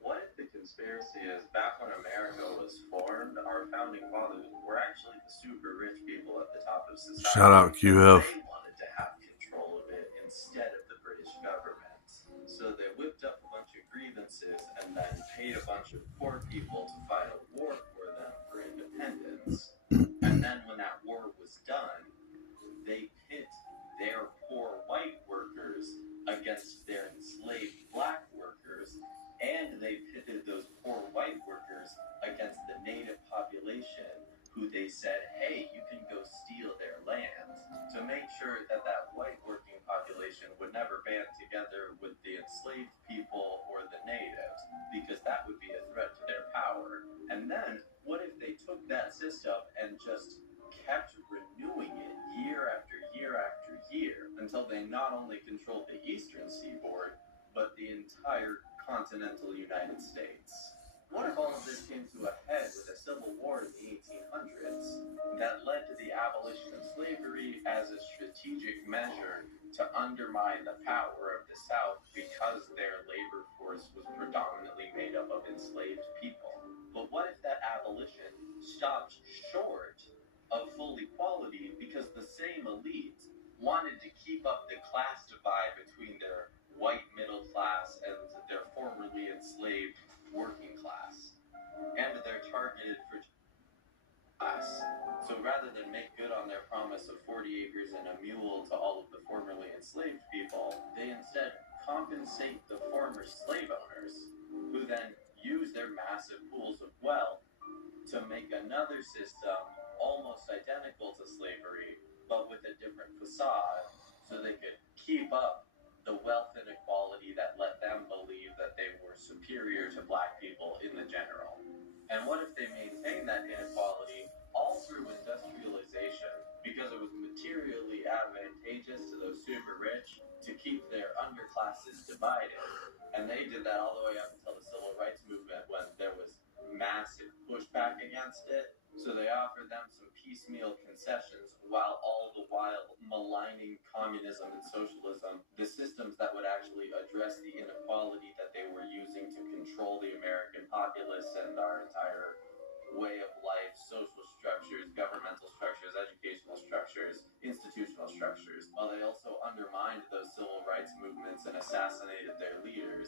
What if the conspiracy is back when America was formed, our founding fathers were actually the super rich people at the top of society? Shout out QF. They wanted to have control of it instead of the British government. So they whipped up a bunch of grievances and then paid a bunch of poor people to fight a war for them for independence. And then when that war was done, they pit their poor white workers against their enslaved black workers, and they pitted those poor white workers against the native population who they said, hey, you can go steal their land, to make sure that that white working population would never band together with the enslaved people or the natives, because that would be a threat to their power. And then what if they took that system and just kept renewing it year after year after year until they not only controlled the eastern seaboard, but the entire continental United States? What if all of this came to a head with a civil war in the 1800s that led to the abolition of slavery as a strategic measure to undermine the power of the South because their labor force was predominantly made up of enslaved people? But what if that abolition stopped short of full equality because the same elite wanted to keep up the class divide between their white middle class and their formerly enslaved working class, and their targeted for class? So rather than make good on their promise of 40 acres and a mule to all of the formerly enslaved people, they instead compensate the former slave owners, who then use their massive pools of wealth to make another system almost identical to slavery, but with a different facade, so they could keep up the wealth inequality that let them believe that they were superior to black people in the general. And what if they maintained that inequality all through industrialization, because it was materially advantageous to those super rich to keep their underclasses divided? And they did that all the way up until the civil rights movement, when there was massive pushback against it. So they offered them some piecemeal concessions, while all the while maligning communism and socialism, the systems that would actually address the inequality that they were using to control the American populace and our entire way of life, social structures, governmental structures, educational structures, institutional structures, while they also undermined those civil rights movements and assassinated their leaders.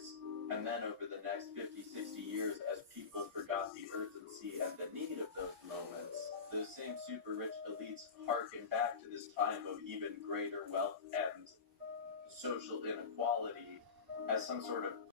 And then over the next 50, 60 years, as people forgot the urgency and the need of those moments, those same super rich elites harken back to this time of even greater wealth and social inequality as some sort of